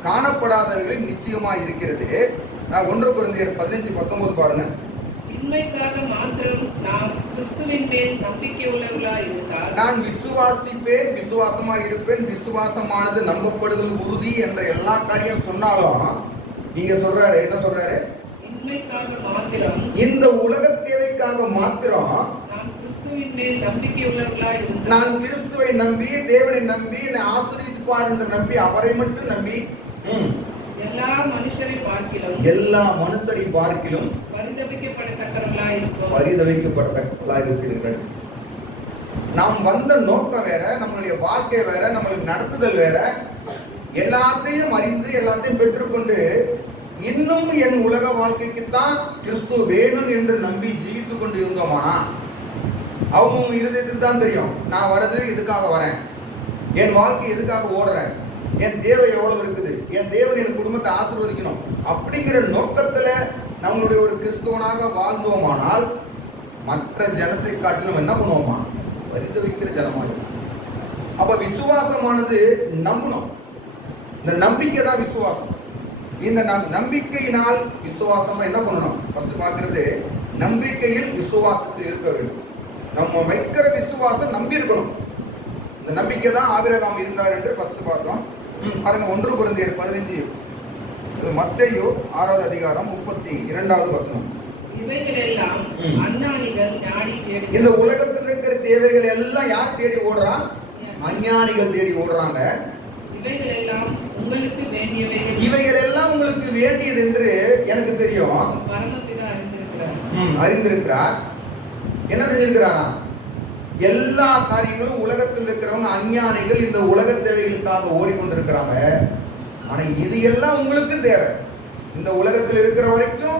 காணப்படாதவர்களில் நிச்சயமா இருக்கிறது. நான் 1 கொரிந்தியர் 15:19 பாருங்க. இன்மைக்காக மாத்திரம் நாம் கிறிஸ்துவின் மேல் நம்பிக்கை உள்ளவர்களாய் இருந்தால், நான் விசுவாசிப்பேன், விசுவாசமா இருப்பேன், விசுவாசமானது நம்பப்படுதல் உறுதி என்ற எல்லா காரியம் சொன்னாலும் நீங்க சொல்றாரு, என்ன சொல்றாரு? இன்மைக்காக மாத்திரம் இந்த உலக தேவைக்காக மாத்திரம் நாம் கிறிஸ்துவின் மேல் நம்பிக்கை உள்ளவர்களாய் இருந்தால், நான் கிறிஸ்துவை நம்பி தேவனை நம்பி என்னை ஆசீர்வதிப்பார் என்று நம்பி அவரை மட்டும் நம்பி எல்லா மனுஷரை பார்க்கிலும் பரிதபிக்கப்படத்தக்கவர்களாய் இருப்பீர்கள். நாம் வந்த நோக்கம் வேற, நம்மளுடைய வாழ்க்கை வேற, நம்மளுக்கு நடத்துதல் வேற. எல்லாத்தையும் அறிந்து எல்லாத்தையும் பெற்றுக்கொண்டு இன்னும் என் உலக வாழ்க்கைக்குத்தான் கிறிஸ்து வேணும் என்று நம்பி ஜீவித்துக் கொண்டு இருந்தோமானா, அவங்க இருதயத்துக்கு தான் தெரியும் நான் வரது இதுக்காக வரேன், என் வாழ்க்கை எதுக்காக ஓடுறேன், என் தேவை எவ்வளவு இருக்குது, என் தேவன் என் குடும்பத்தை ஆசீர்வதிக்கணும் அப்படிங்கிற நோக்கத்துல நம்மளுடைய ஒரு கிறிஸ்துவனாக வாழ்ந்தோமானால் மற்ற ஜனத்தை காட்டிலும் என்ன பண்ணுவோமா? பரிதவிக்கிற ஜனமாக. அப்ப விசுவாசமானது நம்பணும். இந்த நம்பிக்கை தான் விசுவாசம். இந்த நம்பிக்கையினால் விசுவாசமா என்ன பண்ணணும்? ஃபர்ஸ்ட் பார்க்கிறது நம்பிக்கையில் விசுவாசத்தில் இருக்க வேண்டும். நம்ம வைக்கிற விசுவாசம் நம்பி இருக்கணும். இந்த நம்பிக்கை தான் ஆபிரகாம் இருந்தார் என்று ஃபர்ஸ்ட் பார்த்தோம். பாருங்க 1 கொரிந்தியர் 15, மத்தேயு 6வது அதிகாரம் 32வது வசனம். இவைகளெல்லாம் அஞ்ஞானிகள் நாடி தேடி, இந்த உலகத்தில் இருக்கிற தேவைகள் எல்லாம் யார் தேடி ஓடுறா? அஞ்ஞானிகள் தேடி ஓடுறாங்க. இவைகளெல்லாம் உங்களுக்கு வேண்டியவைகள், இவைகள் எல்லாம் உங்களுக்கு வேண்டியது என்று எனக்கு தெரியும். பரமபிதா அறிந்திருக்கிறார். அறிந்திருக்கிறார். என்ன செஞ்சிருக்கிறாரா? எல்லா காரியங்களும் உலகத்தில் இருக்கிறவங்க அஞ்ஞானிகள் இந்த உலக தேவைகளுக்காக ஓடிக்கொண்டிருக்கிறாங்க. ஆனா இது எல்லாம் உங்களுக்கு தேவை. இந்த உலகத்தில் இருக்கிற வரைக்கும்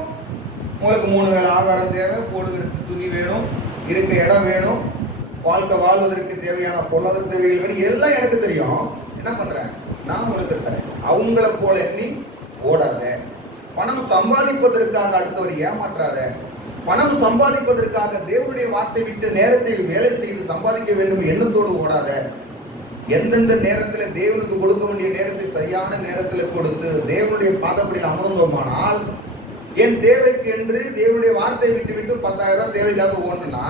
உங்களுக்கு 3 வேளை ஆகாரம் தேவை, போடுகிறதுக்கு துணி வேணும், இருக்க இடம் வேணும், வாழ்க்கை வாழ்வதற்கு தேவையான பொருளாதார தேவைகள் வேணும். எல்லாம் எனக்கு தெரியும். என்ன பண்றேன்? நான் உங்களுக்கு தரேன். அவங்கள போல எண்ணி ஓடாத. பணம் சம்பாதிப்பதற்காக அடுத்தவர் ஏமாற்றாத. பணம் சம்பாதிப்பதற்காக தேவனுடைய வார்த்தை விட்டு நேரத்தை வேலை செய்து சம்பாதிக்க வேண்டும் எண்ணத்தோடு ஓடாத. எந்தெந்த நேரத்தில் தேவனுக்கு கொடுக்க வேண்டிய நேரத்தை சரியான நேரத்தில் கொடுத்து தேவனுடைய பாதப்படியில் அமர்ந்தோமானால், என் தேவைக்கு என்று தேவனுடைய வார்த்தை விட்டு விட்டு 10,000 தேவைக்காக ஓடணும்னா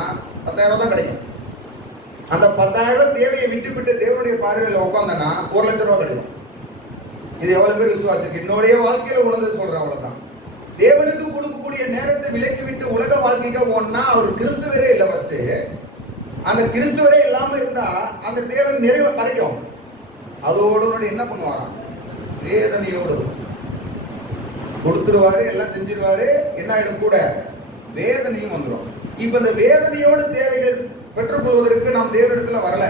10,000 தான் கிடைக்கும். அந்த 10,000 தேவையை விட்டு தேவனுடைய பார்வையில் உட்காந்தனா 1,00,000 ரூபாய் கிடைக்கும். இது எவ்வளவு பேர் விசுவாசிக்கு என்னுடைய வாழ்க்கையில உணர்ந்து சொல்றேன். அவ்வளவுதான். தேவனுக்கு கொடுக்கக்கூடிய நேரத்தை விலக்கி விட்டு உலக வாழ்க்கைக்கு ஓடனா அவர் கிறிஸ்துவரே இல்லை. ஃபர்ஸ்ட் அந்த கிறிஸ்துவரே இல்லாம இருந்தா அந்த தேவன் நிறைவு கிடைக்கும். அதோடு என்ன பண்ணுவாராம்? வேதனையோடு கொடுத்துருவாரு, எல்லாம் செஞ்சிருவாரு. என்ன ஆயிடும்? கூட வேதனையும் வந்துடும். இப்ப இந்த வேதனையோடு தேவைகள் பெற்றுக்கொள்வதற்கு நாம் தேவனிடத்துல வரல.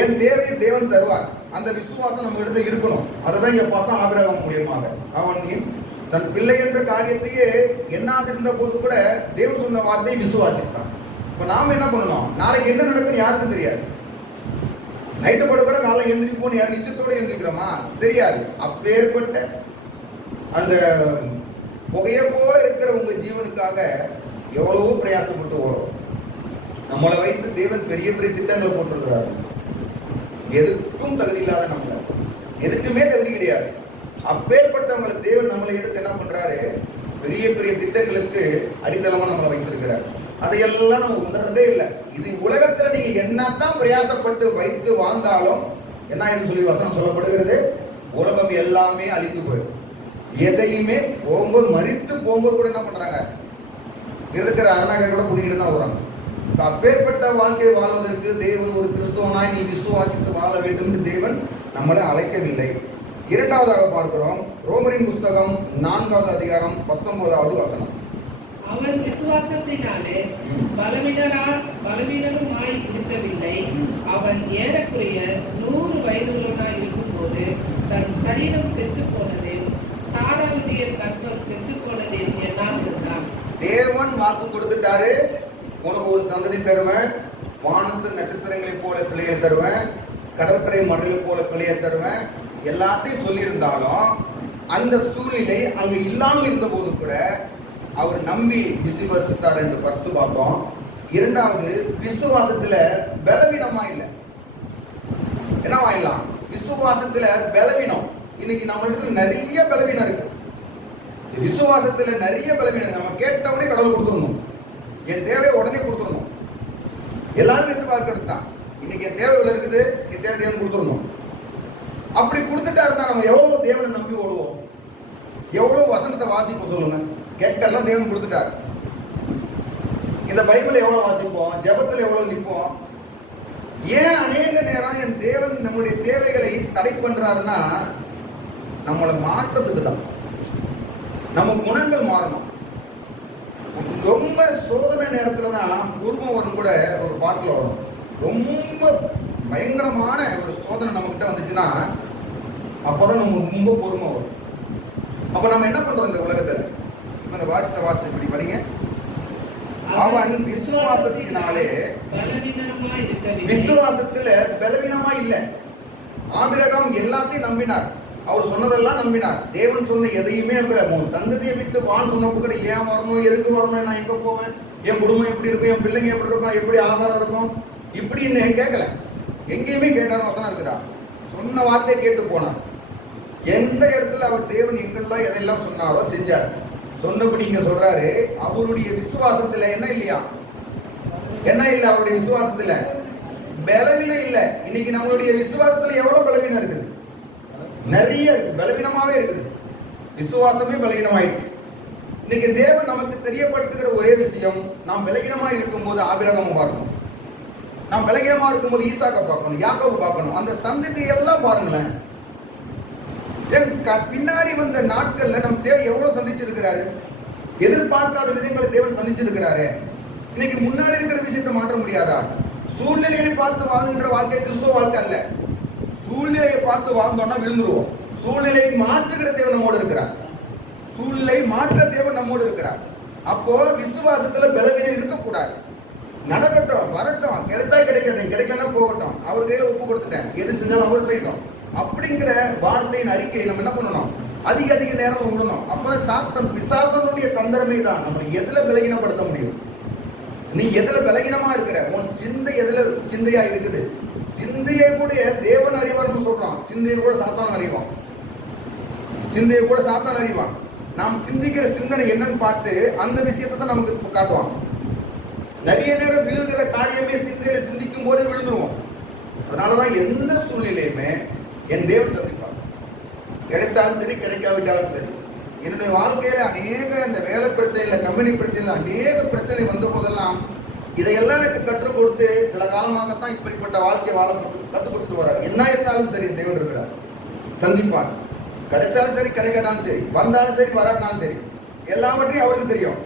என் தேவையை தேவன் தருவார். அந்த விசுவாசம் நம்ம இடத்துல இருக்கணும். அதுதான் இங்க பார்த்தோம் ஆபிரகாம் மூலியமாக. அவன் தன் பிள்ளை என்ற காரியத்தையே எண்ணாதிருந்த போது கூட தேவன் சொன்ன வார்த்தையை விசுவாசித்தான். இப்ப நாம என்ன பண்ணணும்? நாளைக்கு என்ன நடக்குன்னு யாருக்கும் தெரியாது. நைட்டு படுக்கிற காலை எழுந்திரிப்போம் யார் நிச்சயத்தோடு எழுந்திருக்கிறோமா? தெரியாது. அப்பேற்பட்ட அந்த புகையை போல இருக்கிற உங்க ஜீவனுக்காக எவ்வளவோ பிரயாசப்பட்டு ஓடும். நம்மளை வைத்து தேவன் பெரிய பெரிய திட்டங்களை போட்டிருக்கிறார். எதுக்கும் தகுதி இல்லாத நம்ம, எதுக்குமே தகுதி கிடையாது. அப்பேற்பட்டவங்களை தேவன் நம்மளை எடுத்து என்ன பண்றாரு, பெரிய பெரிய திட்டங்களுக்கு அடித்தளமா நம்மளை வைத்திருக்கிறார். அதையெல்லாம் நம்ம உணர்றதே இல்லை. இது உலகத்துல நீங்க என்னத்தான் பிரயாசப்பட்டு வைத்து வாழ்ந்தாலும் என்ன சொல்லி வசனம் சொல்லப்படுகிறது, உலகம் எல்லாமே அழிந்து போயிடும். எதையுமே போகும்போது மறித்து போகும்போது கூட என்ன பண்றாங்க, இருக்கிற அரணாக கூட கூட்டிகிட்டு தான் வராங்க. அப்பேற்பட்ட வாழ்க்கை வாழ்வதற்கு தேவன் ஒரு கிறிஸ்துவனாய் நீ விசுவாசித்து வாழ வேண்டும் என்று தேவன் நம்மளை அழைக்கவில்லை. இரண்டாவதாக பார்க்கிறோம், ரோமரின் புஸ்தகம் 4வது அதிகாரம் 19வது வசனம். அவன் விசுவாசத்தினாலே பலவீனருமாய் இருக்கவில்லை. அவன் ஏறக்குறைய 100 வயதுள்ளவனாய் இருக்கும் போது தன் சரீரம் செத்து போனதே, சாராளுடைய கர்ப்பம் செத்து போனதே எண்ணாதிருந்தான். தேவன் வாக்கு கொடுத்துட்டாரு, உனக்கு ஒரு சந்ததி தருவேன், வானத்து நட்சத்திரங்களை போல பிள்ளையை தருவேன், கடற்கரை மணலை போல பிள்ளையை தருவேன், எல்லாத்தையும் சொல்லியிருந்தாலும் அந்த சூழ்நிலை அங்க இல்லாமல் இருந்த போது கூட அவர் நம்பி விசுவாசித்தார் என்று பரிசு பார்த்தோம். இரண்டாவது, விசுவாசத்துல பலவீனமா இல்லை. என்னவாயிடலாம், விசுவாசத்துல பலவீனம். இன்னைக்கு நம்மளுக்கு நிறைய பலவீனம் இருக்கு. விசுவாசத்துல நிறைய பலவீனம். நம்ம கேட்டவனே கடவுள் கொடுத்துடணும், என் தேவையை உடனே கொடுத்துடணும். எல்லாரும் எதிர்பார்க்கிறது தான். இன்னைக்கு என் தேவை இருக்குது, என் தேவை தேவன் கொடுத்துடணும். அப்படி கொடுத்துட்டாருன்னா நம்ம எவ்வளவு தேவனை நம்பி ஓடுவோம், எவ்வளவு வசனத்தை வாசிப்போம் சொல்லுங்க. கேட்கலாம் தேவன் கொடுத்துட்டாரு. இந்த பைபிள் எவ்வளவு வாசிப்போம், ஜெபத்துல எவ்வளவு நிற்போம். ஏன் அநேக நேரம் என் தேவன் நம்முடைய தேவைகளை தடை பண்றாருன்னா நம்மளை மாற்றத்துக்கு தான். நம்ம குணங்கள் மாறணும். ரொம்ப சோதனை நேரத்துல தான் குருமவன் கூட ஒரு பாட்டுல வரும். ரொம்ப பயங்கரமான ஒரு சோதனை நம்ம கிட்ட வந்துச்சுன்னா அப்பதான் நம்ம ரொம்ப பொறுமை வரும். அப்ப நம்ம என்ன பண்றோம் இந்த உலகத்துல, இப்ப இந்த வாசித்த இப்படி படிங்க. அவன் விசுவாசத்தினாலே, விசுவாசத்துல பலவீனமா இல்ல. ஆபிரகாம் எல்லாத்தையும் நம்பினார், அவர் சொன்னதெல்லாம் நம்பினார். தேவன் சொன்ன எதையுமே உன் சந்ததியை விட்டு வான் சொன்னப்ப கூட ஏன் வரணும், எதுக்கு வரணும், நான் எங்க போவேன், என் குடும்பம் எப்படி இருக்கும், என் பிள்ளைங்க எப்படி இருக்கும், எப்படி ஆதாரம் இருக்கும், இப்படின்னு கேட்கல. எங்கேயுமே கேட்டார் வசனம் இருக்குதா, சொன்ன வார்த்தையை கேட்டு போனார். எந்த இடத்துல அவர் தேவன் எங்கெல்லாம் எதையெல்லாம் சொன்னாரோ செஞ்சார். சொன்னபடி இங்க சொல்றாரு, அவருடைய விசுவாசத்துல என்ன இல்லையா, என்ன இல்ல, அவருடைய விசுவாசத்துல பலவீனம் இல்ல. இன்னைக்கு நம்மளுடைய விசுவாசத்துல எவ்வளவு பலவீனம் இருக்குது, நிறைய இருக்கு, பலவீனமாவே இருக்குது. விசுவாசமே பலவீனமாயிடுச்சு. இன்னைக்கு தேவன் நமக்கு தெரியப்படுத்துகிற ஒரே விஷயம், நாம் பலவீனமா இருக்கும் போது ஆபிரகாமை பார்க்கணும், நாம் பலவீனமா இருக்கும் போது ஈசாக்கை பார்க்கணும், யாக்கோபை பார்க்கணும். அந்த சந்ததி எல்லாம் பாருங்களேன். பின்னாடி வந்த நாட்கள்ல நம் தேவை எவ்வளவு சந்திச்சிருக்கிறாரு, எதிர்பார்க்காத விதங்களை தேவன் சந்திச்சிருக்கிறாரு. இன்னைக்கு முன்னாடி இருக்கிற விஷயத்தை மாற்ற முடியாதா? சூழ்நிலையை பார்த்து வாழ்கின்ற வாழ்க்கை கிறிஸ்துவ வாழ்க்கை அல்ல. சூழ்நிலையை பார்த்து வாழ்ந்தோம்னா விழுந்துருவோம். சூழ்நிலையை மாற்றுகிற தேவன் நம்மோடு இருக்கிறார். சூழ்நிலை மாற்ற தேவன் நம்மோடு இருக்கிறார். அப்போ விசுவாசத்துல பலவீனம் இருக்கக்கூடாது. நடக்கட்டும், வரட்டும், கிடைத்தா கிடைக்கட்டும், கிடைக்கலன்னா போகட்டும், அவர் கையில ஒப்பு கொடுத்துட்டேன், எது செஞ்சாலும் அவர் செய்யட்டும் அப்படிங்கிற வார்த்தையின் அறிக்கையை நம்ம என்ன பண்ணணும், அதிக நேரம் விடணும். அப்பதான் சாத்தன் பிசாசனுடைய தந்திரமே தான் நம்ம எதுல பலகீனப்படுத்த முடியும். நீ எதுல பலகீனமா இருக்கிற, உன் சிந்தை எதுல சிந்தையா இருக்குது, சிந்தையை கூட தேவன் அறிவார்னு சொல்றான், சிந்தையை கூட சாத்தான் அறிவான், சிந்தையை கூட சாத்தான் அறிவான். நாம் சிந்திக்கிற சிந்தனை என்னன்னு பார்த்து அந்த விஷயத்தை தான் நமக்கு காட்டுவான். நிறைய நேரம் விழுகிற காரியமே சிந்தையில சிந்திக்கும் போதே விழுந்துருவோம். அதனாலதான் எந்த சூழ்நிலையுமே என் தேவன் சந்திப்பார். கிடைத்தாலும் சரி, கிடைக்காவிட்டாலும் சரி. என்னுடைய வாழ்க்கையில அநேக இந்த வேலை பிரச்சனையில, கம்பெனி பிரச்சனையில அநேக பிரச்சனை வந்த போதெல்லாம் இதையெல்லாம் எனக்கு கற்றுக் கொடுத்து சில காலமாகத்தான் இப்படிப்பட்ட வாழ்க்கை வாழ கற்றுக் கொடுத்துட்டு வர்றார். என்ன இருந்தாலும் சரி தேவன் இருக்கிறார், சந்திப்பார். கிடைச்சாலும் சரி, கிடைக்காட்டாலும் சரி, வந்தாலும் சரி, வராட்டினாலும் சரி, எல்லாவற்றையும் அவருக்கு தெரியும்.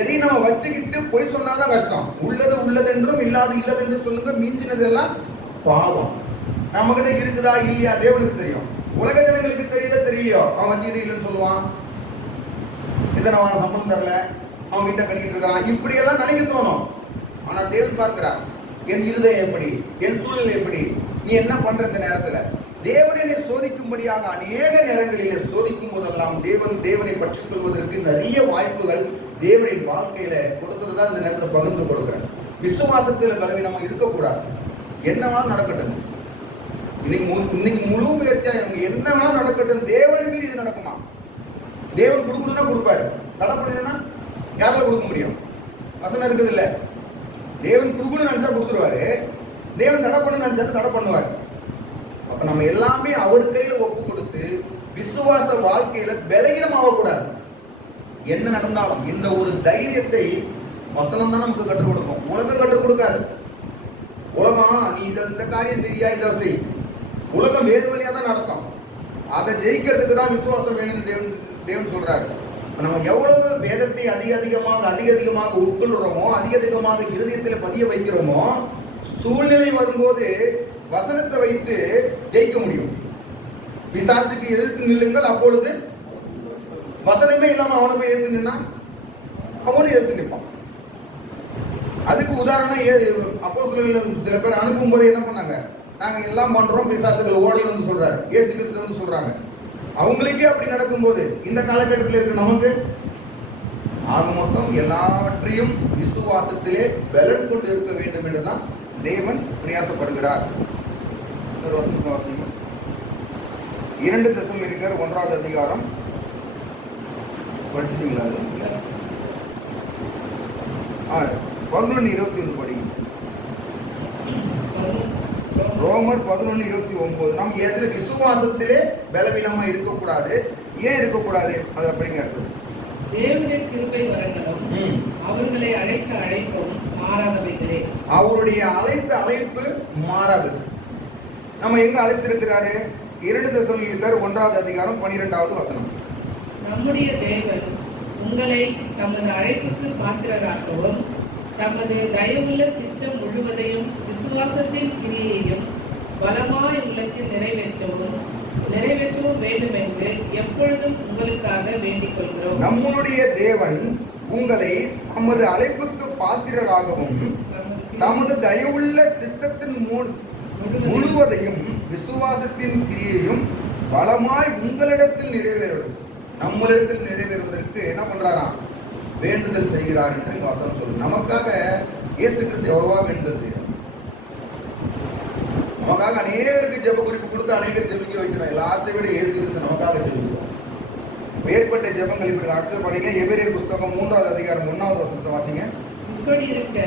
எதையும் நம்ம வச்சுக்கிட்டு போய் சொன்னாதான் கஷ்டம். உள்ளது உள்ளதென்றும் இல்லாது இல்லதென்றும் சொல்லுங்க, மீஞ்சினது எல்லாம் பாவம். நம்ம கிட்ட இருக்குதா இல்லையா தேவனுக்கு தெரியும். உலக ஜனங்களுக்கு தெரியலையோ, அவன் வச்சுக்கிட்டு இல்லைன்னு சொல்லுவான், இத்தனை சம்பளம் தரல, அவன் கிட்ட கட்டிக்கிட்டு இருக்கான், இப்படி எல்லாம் நினைக்க தோணும். ஆனா தேவன் பார்க்கிறார், என் இருதயம் எப்படி, என் சூழ்நிலை எப்படி, நீ என்ன பண்ற இந்த நேரத்துல. தேவனை சோதிக்கும்படியாக அநேக நேரங்களிலே சோதிக்கும் போதெல்லாம் தேவனை பற்றிக் கொள்வதற்கு நிறைய வாய்ப்புகள் தேவனின் வாழ்க்கையில கொடுத்ததுதான் இந்த நேரத்தில் பகிர்ந்து கொடுக்கிறேன். விசுவாசத்துல பலவீனமா இருக்கக்கூடாது. என்ன வேணாலும் நடக்கட்டும். இன்னைக்கு முழு முயற்சியா என்ன வேணாலும் நடக்கட்டும். தேவன் மீறி இது நடக்குமா? தேவன் கொடுக்கணும்னா கொடுப்பாரு, தடை பண்ணணும்னா யாரால கொடுக்க முடியும்? வசனம் இருக்குது இல்ல, தேவன் கொடுக்கணும்னு நினைச்சா கொடுத்துருவாரு, தேவன் தடை பண்ண நினைச்சா தடை பண்ணுவாரு. அப்ப நம்ம எல்லாமே அவர் கையில ஒப்பு கொடுத்து விசுவாச வாழ்க்கையில பலகீனம் ஆகக்கூடாது. என்ன நடந்தாலும் இந்த ஒரு தைரியத்தை வசனம் தான் நமக்கு கற்றுக் கொடுக்கும், உலகம் கற்றுக் கொடுக்காது. உலகம் நீ இந்த காரியம் சரியா இதை செய், உலகம் வேறு வழியா தான் நடத்தும். அதை ஜெயிக்கிறதுக்கு தான் விசுவாசம் வேணும்னு தேவன் சொல்றாரு. நம்ம எவ்வளவு வேதத்தை அதிகமாக உட்கொள்றோமோ, அதிகமாக இருதயத்தில் பதிய வைக்கிறோமோ, சூழ்நிலை வரும்போது வசனத்தை வைத்து ஜெயிக்க முடியும். பிசாசுக்கு எதிர்த்து நில்லுங்கள், அப்பொழுது வசனமே இல்லாம அவனை போய் எதிர்த்து நின்னா அவனும் எதிர்த்து நிற்பான். அதுக்கு உதாரணம் அப்போஸ்தலர்கள் சில பேர் அனுப்பும் போது என்ன பண்ணாங்க, நாங்க எல்லாம் பண்றோம், பிசாசுகள் ஓடலன்னு சொல்றாரு, இயேசு கிறிஸ்து சொல்றாங்க. அவங்களுக்கே அப்படி நடக்கும்போது இந்த காலகட்டத்தில் இருக்க நமக்கு ஆக மொத்தம் எல்லாவற்றையும் விசுவாசத்திலே பலன் கொண்டு இருக்க வேண்டும் என்றுதான் தேவன் பிரயாசப்படுகிறார். 2 தெசலோனிக்கர் 1வது அதிகாரம் படிச்சிட்டீங்களா? அது 11:21 படிங்க. ரோமர் 11:29. நாம் எதிர விசுவாசத்திலே பலவீனமா இருக்கக்கூடாது. ஏன் இருக்கக்கூடாது? அது அப்படிங்க. அடுத்தது, தேவனுடைய கிருபை வரங்களும் அவர்களை அழைத்த அழைப்பும் மாறாதவைகளே. அவருடைய அழைத்த அழைப்பு மாறாது. நம்ம எங்க அழைத்திருக்கிறாரு? 2 தெசலோனிக்கர் 1வது அதிகாரம் 12வது வசனம். நம்முடைய தேவன் உங்களை தமது அழைப்புக்கு பாத்திரராகவும் தமது தயவுள்ள சித்தம் முழுவதையும் விசுவாசத்தின் கிரியையையும் பலமாய் உள்ளத்தில் நிறைவேற்றவும் வேண்டும் என்று எப்பொழுதும் உங்களுக்காக வேண்டிக் கொள்கிறோம். நம்முடைய தேவன் உங்களை தமது அழைப்புக்கு பாத்திரராகவும் தமது தயவுள்ள சித்தத்தின் முழுவதையும் விசுவாசத்தின் கிரியையும் பலமாய் உங்களிடத்தில் நிறைவேறும். நம்மளிடத்தில் நிறைவேறுவதற்கு என்ன பண்றாராம்? வேண்டுதல் செய்கிறார் என்று வசனம் சொல்லுங்க. நமக்காக இயேசு கிறிஸ்து எவ்வளவா வேண்டுதல் செய்யறார். நமக்காக அநேகருக்கு ஜெப குறிப்பு கொடுத்து அநேகர் ஜெபிக்க வைக்கிறோம். எல்லாத்தையும் விட இயேசு கிறிஸ்து நமக்காக ஜெபிக்கிறோம். ஏற்பட்ட ஜெபங்கள் இப்படி அடுத்து படிங்க. எபிரேயர் புஸ்தகம் 3வது அதிகாரம் 1வது வசனத்தை வாசிங்க. இப்படி இருக்க